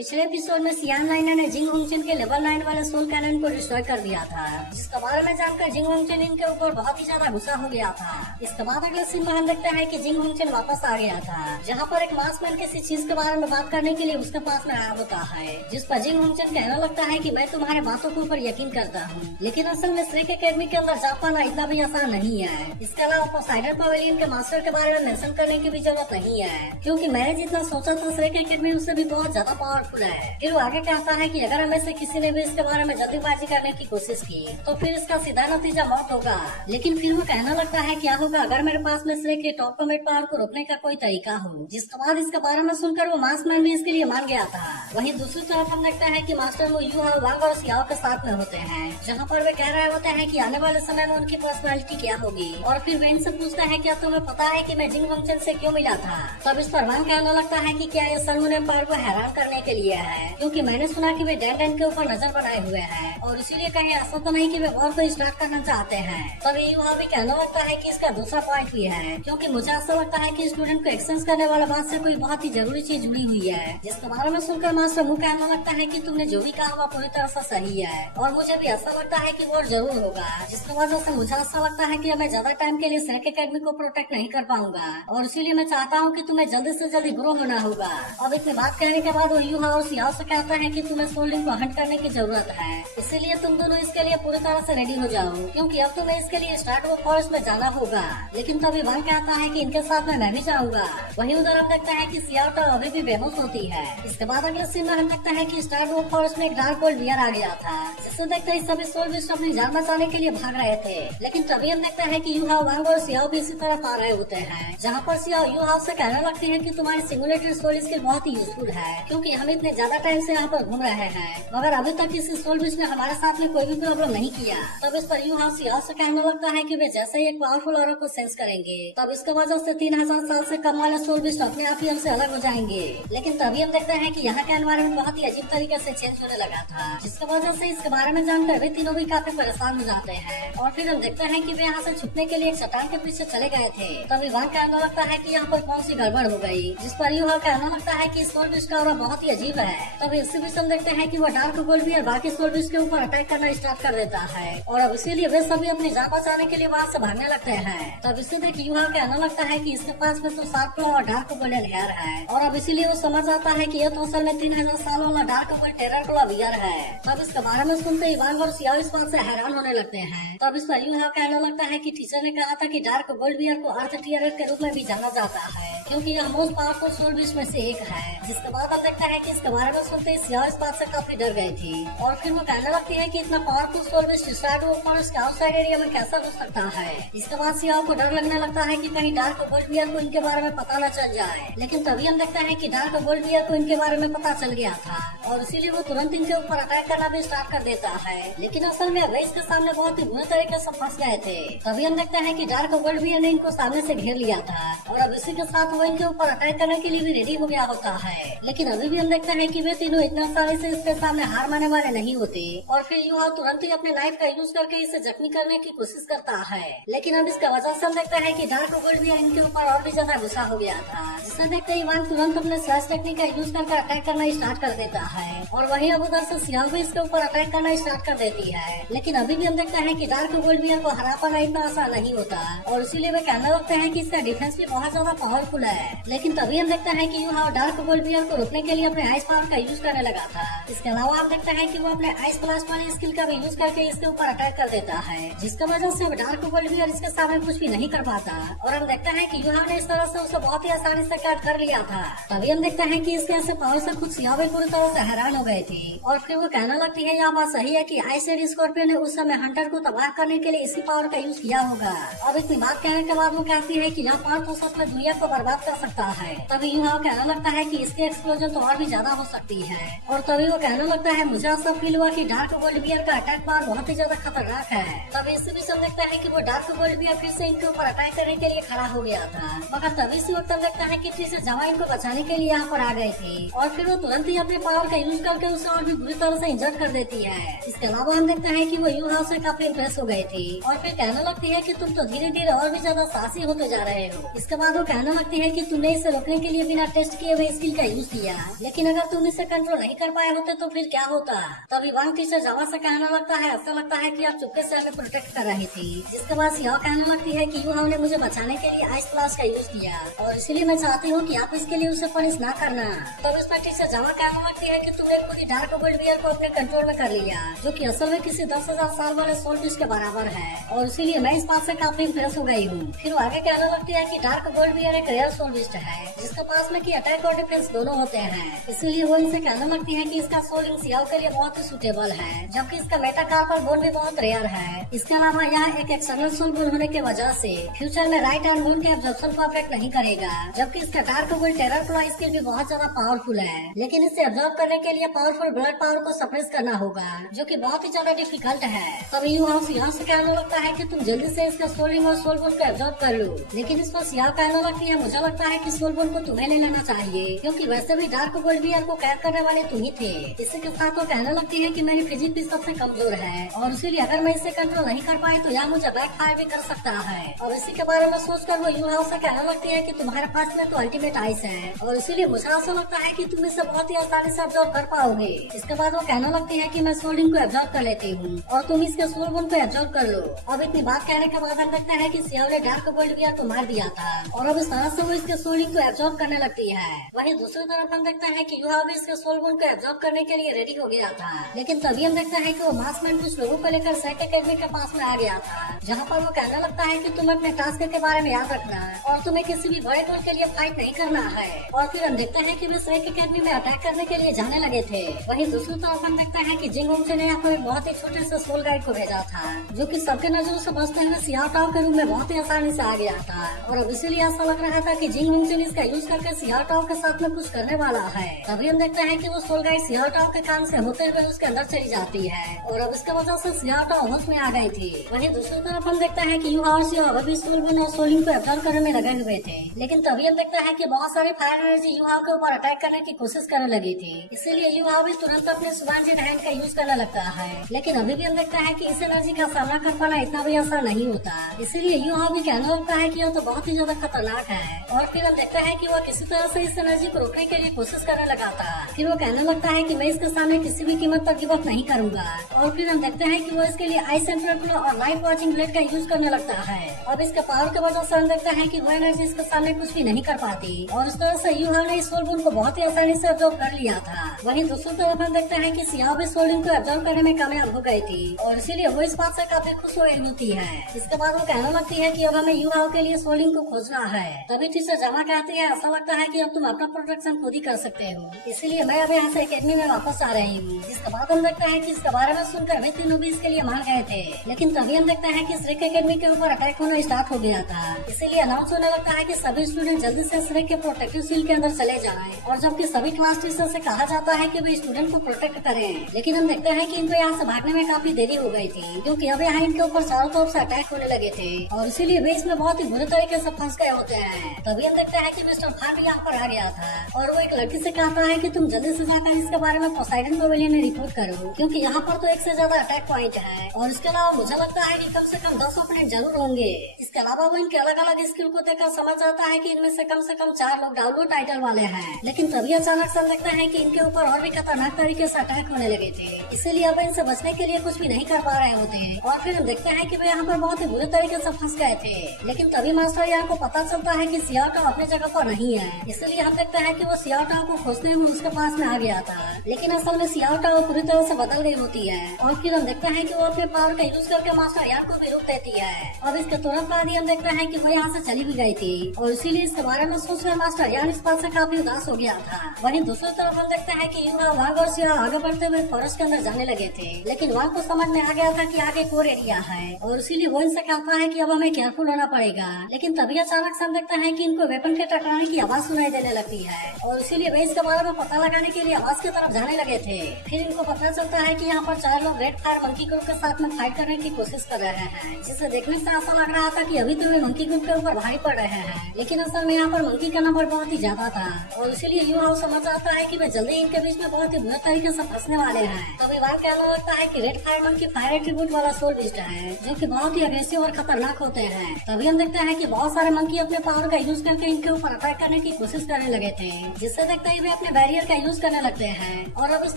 पिछले एपिसोड में सियान लाइनर ने जिंग होंगचन के लेवल 9 वाले सोल कैनन को डिस्ट्रॉय कर दिया था, जिसके बारे में जानकर जिंग होंगचन इनके ऊपर बहुत ही ज्यादा गुस्सा हो गया था। इसके बाद अगले सीन में हम देखते हैं कि जिंग होंगचन वापस आ गया था, जहाँ पर एक मार्क्समैन किसी चीज के बारे में बात करने के लिए उसके पास में आया होता है, जिस पर जिंग होंगचन कहने लगता है कि मैं तुम्हारे बातों के ऊपर यकीन करता हूँ, लेकिन असल में श्रेक एकेडमी के अंदर जा पाना इतना भी आसान नहीं है। इसके अलावा पोसाइडन पवेलियन के मास्टर के बारे में मेंशन करने की भी जरूरत नहीं है, क्योंकि मैंने जितना सोचा था श्रेक एकेडमी उससे भी बहुत ज्यादा पावरफुल है। फिर वो आगे कहता है कि अगर हमें से किसी ने भी इसके बारे में जल्दीबाजी करने की कोशिश की तो फिर इसका सीधा नतीजा मौत होगा। लेकिन फिर वो कहना लगता है क्या होगा अगर मेरे पास में श्रेक के टॉप कमेट पावर को रोकने का कोई तरीका हो, जिसके बाद इसके बारे में सुनकर वो मार्क्समैन भी इसके लिए मान गया था। वहीं दूसरी तरफ हम देखते हैं कि मास्टर वो यू हाउ वांग और सियाओ के साथ में होते हैं, जहाँ पर वे कह रहे होते हैं कि आने वाले समय में उनकी पर्सनालिटी क्या होगी, और फिर वे इनसे पूछता है क्या तुम्हें पता है कि मैं जिंग होंगचन से क्यों मिला था। तब इस पर वांग कहने लगता है कि क्या ये सनमून एम्पायर को हैरान करने के लिए है, क्योंकि मैंने सुना कि वे डैन के ऊपर नजर बनाए हुए हैं, और इसीलिए कहीं ऐसा तो नहीं कि वे वॉर को स्टार्ट करना चाहते हैं। तब युवा भी कहने लगता है कि इसका दूसरा पॉइंट भी है, क्योंकि मुझे ऐसा लगता है कि स्टूडेंट को एक्सचेंज करने वाला बात से कोई बहुत ही जरूरी चीज जुड़ी हुई है, जिसके बारे में सुनकर मास्टर मुँह कहने लगता है कि तुमने जो भी कहा वह पूरी तरह से सही है, और मुझे भी ऐसा लगता है कि वॉर जरूर होगा, जिसकी वजह से मुझे ऐसा लगता है कि मैं ज्यादा टाइम के लिए श्रेक एकेडमी को प्रोटेक्ट नहीं कर पाऊंगा, और इसीलिए मैं चाहता हूँ कि तुम्हें जल्दी से जल्दी ग्रो होना होगा। अब इतनी बात कहने के बाद वो यूहा और सियाओ से कहता है कि तुम्हें सोल्डिंग को हंट करने की जरूरत है, इसीलिए तुम दोनों इसके लिए पूरी तरह से रेडी हो जाओ, क्योंकि अब तुम्हें इसके लिए स्टार्ट वो फॉरेस्ट में जाना होगा। लेकिन तभी वांग कहता है कि इनके साथ में मैं भी जाऊंगा। वहीं उधर हम देखते हैं कि सियाओ तो अभी भी बेहोश होती है। इसके बाद अगले सीन में हम देखते हैं कि स्टार्ट वो फॉरेस्ट में एक डार्क गोल्ड बियर आ गया था, जिससे देखते ही सभी सोल बिस्ट अपनी जान बचाने के लिए भाग रहे थे। लेकिन तभी हम देखते हैं कि यूहा वांग और सियाओ भी इसी तरफ आ रहे होते हैं, जहाँ पर सियाओ यूहा से कहने लगती है कि तुम्हारी सिमुलेटेड सोल स्किल बहुत ही यूजफुल है, क्योंकि हम इतने ज्यादा टाइम से यहाँ पर घूम रहे हैं, मगर अभी तक किसी सोल बिस्ट ने हमारे साथ में कोई भी प्रॉब्लम नहीं किया। तब इस पर यूहा सियाओ से कहने लगता है कि वे जैसे ही एक पावरफुल ऑरा को सेंस करेंगे, तब इसके वजह से 3000 साल से कम वाले सोल बिस्ट अपने आप ही हमसे अलग हो जाएंगे। लेकिन तभी हम देखते हैं कि यहाँ का एनवायरमेंट बहुत ही अजीब तरीके से चेंज होने लगा था, जिसकी वजह से इसके बारे में जानकर वे तीनों भी काफी परेशान हो जाते हैं, और फिर हम देखते हैं कि वे यहाँ से छुपने के लिए एक चट्टान के पीछे चले गए थे। तभी वांग कहने लगता है कि यहाँ पर कौन सी गड़बड़ हो गई, जिस पर यूहा कहने लगता है कि सोल बिस्ट का ऑरा बहुत ही अजीब है। तभी इसी बीच हम देखते हैं कि वो डार्क गोल्ड भी और बाकी सोल बिस्ट के ऊपर अटैक करना स्टार्ट कर देता है, और अब इसीलिए वे सभी अपनी जान बचाने के लिए वहाँ से भागने लगते हैं। तब इसे देख यूहा कहने लगता है कि इसके पास में तो शार्प क्लॉ और डार्क गोल्डन हेयर है, और अब इसीलिए वो समझ आता है कि यह तो असल में 3000 साल वाला dark gold terror claw bear है। तब इसके बारे में सुनते ही वांग और सियाओ इस बात से हैरान होने लगते हैं। तब इस पर यूहा कहने लगता है कि टीचर ने कहा था कि डार्क गोल्ड बियर को अर्थ टीयर के रूप में भी जाना जाता है, क्योंकि यह मोस्ट पावरफुल सोल बिस्ट में से एक है। जिसके बाद हम देखते हैं कि इसके बारे में सुनते ही सियाओ इस बात से काफी डर गई थी, और फिर वो कहने लगती है कि इतना पावरफुल सोल बिस्ट स्टार्ट और उसके आउटसाइड एरिया में कैसा घुस सकता है। इसके बाद सियाओ को डर लगने लगता है कि कहीं डार्क गोल्ड बियर को इनके बारे में पता न चल जाए। लेकिन तभी हम देखते हैं कि डार्क गोल्ड बियर को इनके बारे में पता चल गया था, और इसीलिए वो तुरंत इनके ऊपर अटैक करना भी स्टार्ट कर देता है। लेकिन असल में वे इसके सामने बहुत ही बुरे तरीके से फंस गए थे। तभी हम देखते हैं कि डार्क गोल्ड बियर ने इनको सामने से घेर लिया था, और अब इसी के साथ वो इनके ऊपर अटैक करने के लिए भी रेडी हो गया होता है। लेकिन अभी भी हम देखते हैं कि वे तीनों इतना आसानी से इसके सामने हार मानने वाले नहीं होते, और फिर यूहा तुरंत ही अपने नाइफ का यूज करके इसे जख्मी करने की कोशिश करता है। लेकिन अब इसका वजह से हम देखते हैं कि डार्क गोल्ड बियर इनके ऊपर और भी ज्यादा गुस्सा हो गया था, जिसे देखते ही वांग तुरंत अपने स्लैश टेक्निक का यूज करके अटैक करना स्टार्ट कर देता है, और वहीं अब उधर से सियाओ भी इसके ऊपर अटैक करना स्टार्ट कर देती है। लेकिन अभी भी हम देखते हैं कि डार्क गोल्ड बियर को हरा पाना इतना आसान नहीं होता, और इसीलिए वे कहने लगते हैं कि इसका डिफेंस भी बहुत ज्यादा पावरफुल है। लेकिन तभी हम देखते हैं कि यूहा डार्क गोल्ड बियर को रोकने के लिए अपने आइस पावर का यूज करने लगा था। इसके अलावा आप देखते हैं कि वो अपने आइस ब्लास्ट वाली स्किल का भी यूज करके इसके ऊपर अटैक कर देता है, जिसका वजह से अब डार्क गोल्ड बियर इसके सामने कुछ भी नहीं कर पाता, और हम देखते हैं कि यूहा ने इस तरह से उसे बहुत ही आसानी से कैच कर लिया था। तभी हम देखते हैं कि इसके ऐसे पावर से खुद सियाओ भी पूरी तरह से हैरान हो गए थे, और फिर वो कहने लगती है यह बात सही है कि आइस एड स्कॉर्पियो ने उस समय हंटर को तबाह करने के लिए इसी पावर का यूज किया होगा। अब इतनी बात कहने के बाद वो कहती है कि यह पावर तो सच में दुनिया को बर्बाद कर सकता है। तभी यूहा कहने लगता है कि इसके एक्सप्लोजन तो और भी ज्यादा हो सकती है, और तभी वो कहने लगता है मुझे ऐसा फील हुआ कि डार्क गोल्ड बियर का अटैक पावर बहुत ही ज्यादा खतरनाक है। तभी इसी बीच हम देखते हैं कि वो डार्क गोल्ड बियर फिर से इनके ऊपर अटैक करने के लिए खड़ा हो गया था, मगर तभी इसी वक्त हम देखते हैं कि फिर से जवा इनको बचाने के लिए यहाँ पर आ गए थे, और फिर वो तुरंत ही अपने पावर का यूज करके उसे और भी बुरी तरह से इंजर्ड कर देती है। इसके अलावा हम देखते हैं कि वो यू हाउ से काफी इम्प्रेस हो गई थी और फिर कहने लगती है कि तुम तो धीरे धीरे और भी ज्यादा साहसी होते जा रहे हो। इसके बाद वो कहने लगती है कि तुमने इसे रोकने के लिए बिना टेस्ट किए हुए स्किल का यूज किया, लेकिन अगर तुम इसे कंट्रोल नहीं कर पाए होते तो फिर क्या होता। तभी वांग टीचर जावा से कहने लगता है, ऐसा लगता है कि आप चुपके से हमें प्रोटेक्ट कर रही थी। जिसके बाद सियाओ कहने लगती है कि यू हाउ ने मुझे बचाने के लिए आइस ब्लास्ट का यूज किया और इसीलिए मैं चाहती हूँ कि आप इसके लिए उसे पनिश ना करना। तब इसमें टीचर जावा कहने लगती है कि तुमने पूरी डार्क वर्ल्ड बियर को अपने कंट्रोल में कर लिया, जो कि असल में किसी 10,000 साल वाले सोल फिश के बराबर है और इसीलिए मैं इस बात से काफी इम्प्रेस हो गई हूँ। फिर वो आगे कहने लगती है कि डार्क वर्ल्ड बियर एक रेयर सोल फिश है जिसके पास में कि अटैक और डिफेंस दोनों होते हैं। इसीलिए वो इनसे कहने लगती है कि इसका सोल इन सियाओ के लिए बहुत ही सुटेबल है, जबकि इसका मेटाकार्पल बोन भी बहुत रेयर है। इसके अलावा यह एक एक्सटर्नल सोल बोन होने की वजह से फ्यूचर में राइट एंड बोन के एब्जॉर्प्शन को अफेक्ट नहीं करेगा, जबकि इसका dark world terror claw skill भी बहुत ज्यादा पावरफुल है, लेकिन इसे एब्जॉर्ब करने के लिए पावरफुल ब्लड पावर को सप्रेस करना होगा, जो कि बहुत ही ज्यादा डिफिकल्ट है। तभी यू हाउ सियाओ से कहने लगता है कि तुम जल्दी से इसका सोलिंग और सोल बोन को एब्जॉर्ब कर लो, लेकिन इस पर सियाओ कहने लगती है, मुझे लगता है कि सोल बोन को तुम्हें ले लेना चाहिए, क्योंकि वैसे भी डार्क वर्ल्ड बियर को कैद करने वाले तुम ही थे। इसी के साथ वो कहने लगती है कि मेरी फिजिक भी सबसे कमजोर है और इसीलिए अगर मैं इसे कंट्रोल नहीं कर पाई तो यह मुझे बैक फायर भी कर सकता है। और इसी के बारे में सोचकर वो यू हाउ से कहने लगती है कि तुम्हारे पास में तो अल्टीमेट आइस है और इसीलिए मुझे ऐसा लगता है कि तुम इसे बहुत ही आसानी से एब्जॉर्ब कर पाओगे। इसके बाद वो कहने लगती है कि मैं सोलिंग को एब्जॉर्ब कर लेती हूँ और तुम इसके सोल बोन को एब्जॉर्ब कर लो। अब इतनी बात कहने के बाद हम देखते हैं कि सियाओ ने डार्क वर्ल्ड बियर को मार दिया था और अब इस तरह से वो इसके सोलिंग को एब्जॉर्ब करने लगती है। वहीं दूसरी तरफ हम देखते हैं कि यू हाउ भी इसके सोल बोन को एब्जॉर्ब करने के लिए रेडी हो गया था, लेकिन तभी हम देखते हैं कि वो मास्कमैन कुछ लोगों को लेकर सैक एकेडमी के पास में आ गया था, जहाँ पर वो कहने लगता है कि तुम अपने टास्क के बारे में याद रखना और तुम्हें किसी भी बड़े गोल के लिए फाइट नहीं करना है। और फिर हम देखते हैं कि वे सैक एकेडमी में अटैक करने के लिए जाने लगे थे। वहीं दूसरी तरफ हम देखते हैं कि जिंग होंगचे ने यहाँ पर एक बहुत ही छोटे से सोल गाइड को भेजा था, जो कि सबके नजरों से बचते हुए सियाओ टाओ के रूम में बहुत ही आसानी से आ गया था और अब इसीलिए ऐसा लग रहा था कि जिंग होंगचे ने इसका यूज करके सियाओ टाओ के साथ में कुछ करने वाला है। तभी हम देखते हैं कि वो सोल गाइड सियाओ टाओ के कान से होते हुए उसके अंदर चली जाती है और अब इसके वजह से सियाओ टाओ होश में आ गई थी। वहीं दूसरी तरफ हम देखते हैं कि यू हाउ सियाओ अभी सोल बोन और सोलिंग को एब्जॉर्ब करने में लगे हुए थे, लेकिन तभी हम देखते हैं कि बहुत सारी फायर एनर्जी यू हाउ के ऊपर अटैक करने की कोशिश करने लगी थी। इसीलिए यू हाउ भी तुरंत अपने सुबानजिन हैंड का यूज करने लगता है, लेकिन अभी भी हम देखते हैं कि इस एनर्जी का सामना कर पाना इतना भी आसान नहीं होता। इसीलिए यू हाउ भी कहने लगता है कि यह तो बहुत ही ज्यादा खतरनाक है और फिर हम देखते हैं कि वह किसी तरह से इस एनर्जी को रोकने के लिए कोशिश करने लगा था। फिर वो कहने लगता है कि मैं इसके सामने किसी भी कीमत पर गिव अप नहीं करूंगा और फिर हम देखते हैं कि वो इसके लिए आइस सेंट्रल और नाइट वॉचिंग ब्लेड का यूज करने लगता है। अब इसके पावर की वजह से हम देखते हैं कि वो एनर्जी इसके सामने कुछ भी नहीं कर पाती और इस तरह से यू हाउ ने इस सोल बोन को बहुत ही आसानी से एब्जॉर्ब कर लिया था। वहीं दूसरी तरफ हम देखते हैं कि सियाओ भी सोलिंग को एब्जॉर्ब करने में कामयाब हो गई थी और इसीलिए वो इस बात से काफी खुश हो गई होती है। इसके बाद वो कहने लगती है कि अब हमें यू हाउ के लिए सोलिंग को खोजना है। तभी टीचर जमा कहती है, ऐसा लगता है कि अब तुम अपना प्रोटेक्शन खुद ही कर सकते हो, इसीलिए मैं अब यहाँ से एकेडमी में वापस आ रही हूँ। जिसके बाद हम देखते हैं कि इसके बारे में सुनकर वे तीनों भी इसके लिए मान गए थे, लेकिन तभी हम देखते हैं कि श्रेक एकेडमी के ऊपर अटैक होना स्टार्ट हो गया था। इसीलिए अनाउंस होने लगता है कि सभी स्टूडेंट जल्दी से श्रेक के प्रोटेक्टिव सील के अंदर चले जाएं और जबकि सभी क्लास टीचर से कहा जाता है कि वे स्टूडेंट को प्रोटेक्ट करें, लेकिन हम देखते हैं कि इनको यहाँ से भागने में काफी देरी हो गई थी, क्योंकि अब यहाँ इनके ऊपर चारों तरफ से अटैक होने लगे थे और इसीलिए वे इसमें बहुत ही बुरे तरीके से फंस गए होते हैं। तभी हम देखते हैं कि मिस्टर खान भी यहाँ पर आ गया था और वो एक लड़की से कहता है कि तुम जल्दी से जाकर इसके बारे में पोसाइडन पवेलियन में रिपोर्ट करो, क्योंकि यहाँ पर तो एक से ज्यादा अटैक पॉइंट है और इसके अलावा मुझे लगता है कि कम से कम 10 ओपोनेंट जरूर होंगे। इसके अलावा वो इनके अलग अलग स्किल को देखकर समझ आता है कि इनमें से कम 4 लोग डाउनलोड टाइटल वाले हैं, लेकिन तभी अचानक से देखते हैं कि इनके ऊपर और भी खतरनाक तरीके से अटैक होने लगे थे। इसीलिए अब इनसे बचने के लिए कुछ भी नहीं कर पा रहे होते और फिर हम देखते हैं कि वे यहाँ पर बहुत ही बुरे तरीके से फंस गए थे। लेकिन तभी मास्टर यहाँ को पता चलता है कि सियाओ टाओ अपने जगह पर नहीं है, इसलिए हम देखते हैं कि वो सियाओ टाओ को खोजने में उसके पास में आ गया था, लेकिन असल में सियाओ टाओ पूरी तरह से बदल गई होती है और फिर हम देखते हैं कि वो अपने पावर का यूज करके मास्टर यार को भी रोक देती है। अब इसके तुरंत बाद ही हम देखते हैं कि वो यहाँ से चली भी गई थी और इसीलिए इसके बारे में सोचकर मास्टर यार इस बात से काफी उदास हो गया था। वहीं दूसरी तरफ हम देखते हैं कि युवा वांग और सिया आगे बढ़ते हुए फॉरेस्ट के अंदर जाने लगे थे, लेकिन वांग को समझ में आ गया था कि आगे कोर एरिया है और इसीलिए वो इनसे कहता है कि अब हमें केयरफुल होना पड़ेगा। लेकिन तभी अचानक से हम देखते हैं कि इनको वेपन के टकराने की आवाज सुनाई देने लगती है और इसीलिए वे इसके बारे में पता लगाने के लिए आवाज की तरफ जाने लगे थे। फिर इनको पता चलता है कि यहाँ पर 4 लोग रेड फायर मंकी ग्रुप के साथ में फाइट करने की कोशिश कर रहे हैं, जिसे देखने से ऐसा लग रहा था कि अभी तो वे मंकी ग्रुप के ऊपर भारी पड़ रहे हैं, लेकिन असल में यहाँ पर मंकी का नंबर बहुत ही ज्यादा था और इसीलिए युवा समझ चाहता है कि वे जल्दी इनके बीच में बहुत ही बुरे तरीके से फंसने वाले हैं। तभी वांग कहने लगता है कि red fire monkey fire attribute वाला सोल बीस्ट है जो कि बहुत ही अग्रेसिव और खतरनाक होते हैं। तभी हम देखते हैं कि बहुत सारे मंकी अपने पावर का यूज करके इनके ऊपर अटैक करने की कोशिश करने लगे थे, जिससे देखते ही वे अपने बैरियर का यूज करने लगते हैं और अब इस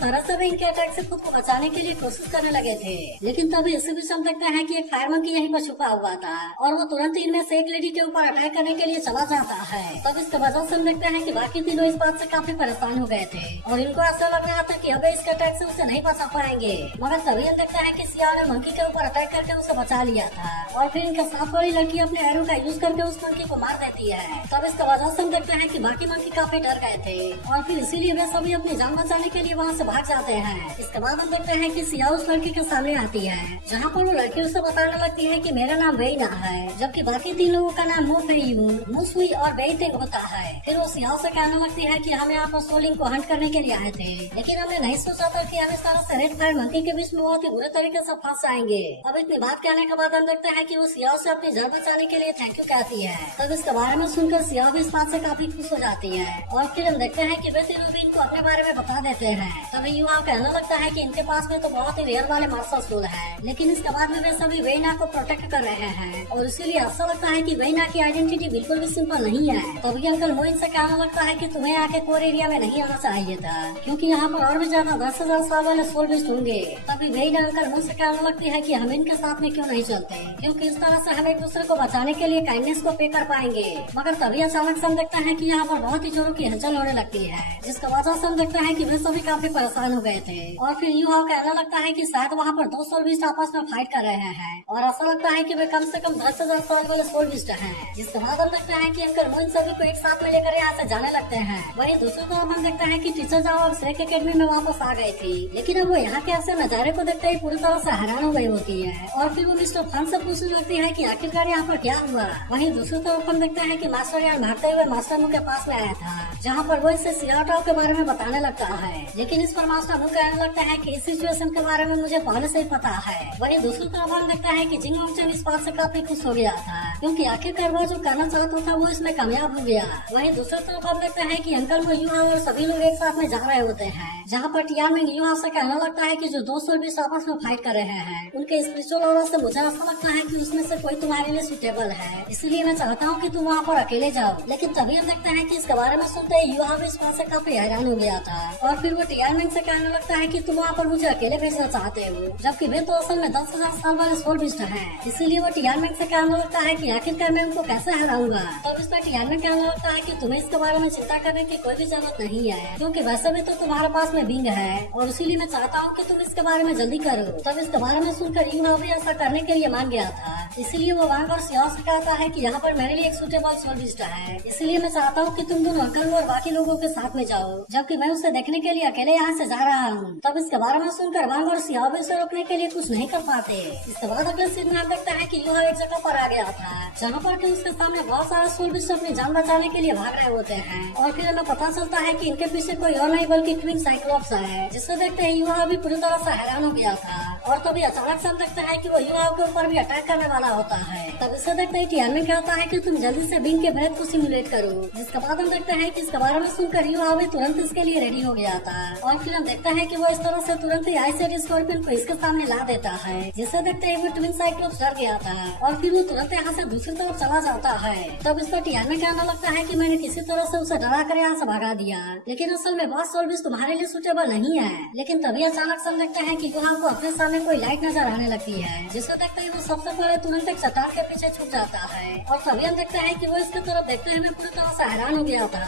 तरह से वे इनके अटैक से खुद को बचाने के लिए कोशिश करने लगे थे। लेकिन तभी इसी बीच हम देखते हैं कि एक फायर मंकी यहीं पर छुपा हुआ था और वो तुरंत इनमें से एक लेडी के ऊपर अटैक करने के लिए चला जाता है। तब इसके वजह से हम देखते हैं कि बाकी तीनों इस बात से काफी परेशान हो गए थे और इनको ऐसा लग रहा था कि अब इसके अटैक से उसे नहीं बचा पाएंगे। मगर तभी हम देखते हैं कि सिया ने मंकी के ऊपर अटैक करके उसे बचा लिया था और फिर इनके साथ वाली लड़की अपने एरो का यूज करके उस मंकी को मार देती है। तब इसके वजह से हम देखते हैं कि बाकी मंकी काफी डर गए थे और फिर इसीलिए वे सभी अपनी जान बचाने के लिए वहाँ से भाग जाते हैं। इसके बाद हम देखते हैं कि सिया उस लड़की के सामने आती है जहाँ पर वो लड़की उसे बताने लगती है कि मेरा नाम वेइना है, जबकि बाकी तीन लोगों का नाम मो फेयून, मुसुई और बेइटेंग होता है। फिर वो सिया से कहने लगती है कि हम यहाँ पर सोलिंग को हंट करने के लिए आए थे, लेकिन हमने नहीं सोचा था कि हम इस तरह से रेड फायर मंकी के बीच में बहुत ही बुरे तरीके से फंस जाएंगे। अब इतनी बात कहने के बाद हम देखते हैं कि वो सिया से अपनी जान बचाने के लिए थैंक यू कहती है। तब इसके बारे में सुनकर सिया भी इस बात से काफी खुश हो जाती है और फिर हम देखते हैं कि वे तीनों भी इनको अपने बारे में बता देते हैं। तभी युवा कहने लगता है कि इनके पास में तो बहुत ही रेयर वाले मार्शल सोल है, लेकिन इसके बाद में वे सभी वेइना को प्रोटेक्ट कर रहे हैं और इसीलिए ऐसा लगता है कि वेइना की आइडेंटिटी बिल्कुल भी सिंपल नहीं है। तभी अंकल मोइन से कहने लगता है कि तुम्हें आके कोर एरिया में नहीं आना चाहिए था, क्योंकि यहाँ पर और भी ज्यादा 10,000 साल वाले सोल बीस्ट होंगे। तभी वेइना अंकल मुझ से कहने लगती है कि हम इनके साथ में क्यों नहीं चलते, क्योंकि इस तरह से हम एक दूसरे को बचाने के लिए काइंडनेस को पे कर पाएंगे। मगर तभी अचानक से हम देखते हैं कि यहाँ पर बहुत ही जोरों की हलचल होने लगती है, जिसका वजह से हम देखते हैं कि वे सभी काफी परेशान हो गए थे और फिर यूहा कहने लगता है कि शायद वहाँ पर 2 सोल बीस्ट आपस में फाइट कर रहे हैं और ऐसा लगता है कि वे कम से कम 10,000 साल वाले सोल बीस्ट हैं। जिसके बाद हम देखते हैं कि अंकल मोइन सभी को एक साथ में लेकर यहाँ से जाने लगते हैं। वहीं दूसरी तरफ हम देखते हैं कि टीचर जाओ और श्रेक एकेडमी में वापस आ गई थी, लेकिन अब वो यहाँ के ऐसे नजारे को देखते ही पूरी तरह से हैरान हो गई होती है और फिर वो मिस्टर फन से पूछने लगती है कि आखिरकार यहाँ पर क्या हुआ। वहीं दूसरी तरफ हम देखते हैं कि मास्टर यार भागते हुए मास्टर मुंह के पास में आया था, जहाँ पर वो इसे सियाटाओ के बारे में बताने लगता है, लेकिन इस पर मास्टर मुंह कहने लगता है कि इस सिचुएशन के बारे में मुझे पहले से ही पता है। वहीं दूसरी तरफ हम देखते हैं कि जिंग होंगचन इस बात से काफी खुश हो गया था, क्योंकि आखिरकार वो जो करना चाहता था वो इसमें कामयाब हो गया। वहीं दूसरी तरफ हम देखते हैं कि अंकल वो युहा और सभी लोग एक साथ में जा रहे होते हैं, जहाँ पर टियानमेंग युहा से कहने लगता है कि जो 2 सोल बीस्ट आपस में फाइट कर रहे हैं उनके स्पिरिचुअल ऑरा से मुझे ऐसा लगता है कि उसमें से कोई तुम्हारे लिए सुटेबल है, इसलिए मैं चाहता हूँ कि तुम वहाँ पर अकेले जाओ। लेकिन तभी हम देखते हैं कि इसके बारे में सुनते ही युहा भी इस बात से काफी हैरान हो गया था और फिर वो टियानमेंग से कहने लगता है कि तुम वहाँ पर मुझे अकेले भेजना चाहते हो, जबकि वे तो असल में 10,000 साल वाले सोल बीस्ट हैं। इसीलिए वो टियानमेंग से कहने लगता है कि आखिरकार मैं उनको कैसे हराऊंगा। तब इसमें टियानमेंग कहने लगता है कि तुम्हें इसके बारे में चिंता करने की कोई भी जरूरत नहीं है, क्योंकि वैसे भी तो तुम्हारे पास में बिंग है और इसीलिए मैं चाहता हूँ कि तुम इसके बारे में जल्दी करो। तब इसके बारे में सुनकर युहा भी ऐसा करने के लिए मान गया था, इसीलिए वो वांग और सिया से कहता है कि यहाँ पर मेरे लिए एक सुटेबल सोल बीस्ट है, इसलिए मैं चाहता हूँ कि तुम दोनों अंकल और बाकी लोगों के साथ में जाओ, जबकि मैं उसे देखने के लिए अकेले यहाँ से जा रहा हूँ। तब इसके बारे में सुनकर वांग और सिया भी उसे रोकने के लिए कुछ नहीं कर पाते। इसके बाद अगले सीन में हम देखते हैं कि युहा एक जगह पर आ गया था, जहाँ पर कि उसके सामने बहुत सारे सोल बीस्ट अपनी जान बचाने के लिए भाग रहे होते हैं और फिर हमें पता चलता है कि इनके पीछे कोई और नहीं बल्कि ट्विन साइक्लोप्स है, जिससे देखते हैं युहा भी पूरी तरह से हैरान हो गया था और तभी अचानक से हम देखते हैं कि वो युवा के ऊपर भी अटैक करने वाला होता है। तब इसे देखते ही टियानमेंग कहता है कि तुम जल्दी से बिंग के ब्रेथ को सिमुलेट करो, जिसके बाद हम देखते हैं कि इसके बारे में सुनकर युवा भी तुरंत इसके लिए रेडी हो गया था और फिर हम देखते हैं कि वो इस तरह से तुरंत ही आइस स्कॉर्पियन को इसके सामने ला देता है, जिसे देखते ही वो ट्विन साइक्लोप्स डर गया था और फिर वो तुरंत यहाँ से दूसरी तरफ चला जाता है। तब इस पर टियानमेंग कहने लगता है कि मैंने किसी तरह से उसे डरा कर यहाँ से भगा दिया, लेकिन असल में बहुत सोल बीस्ट तुम्हारे लिए सुटेबल नहीं है। लेकिन तभी अचानक से हम देखते हैं कि युवा को अपने सामने कोई लाइट नजर आने लगती है, जिसे देखते ही वो सबसे पहले तुरंत एक चट्टान के पीछे छुप जाता है और तभी हम देखते हैं कि वो इसकी तरफ देखते हुए पूरी तरह से हैरान हो गया था।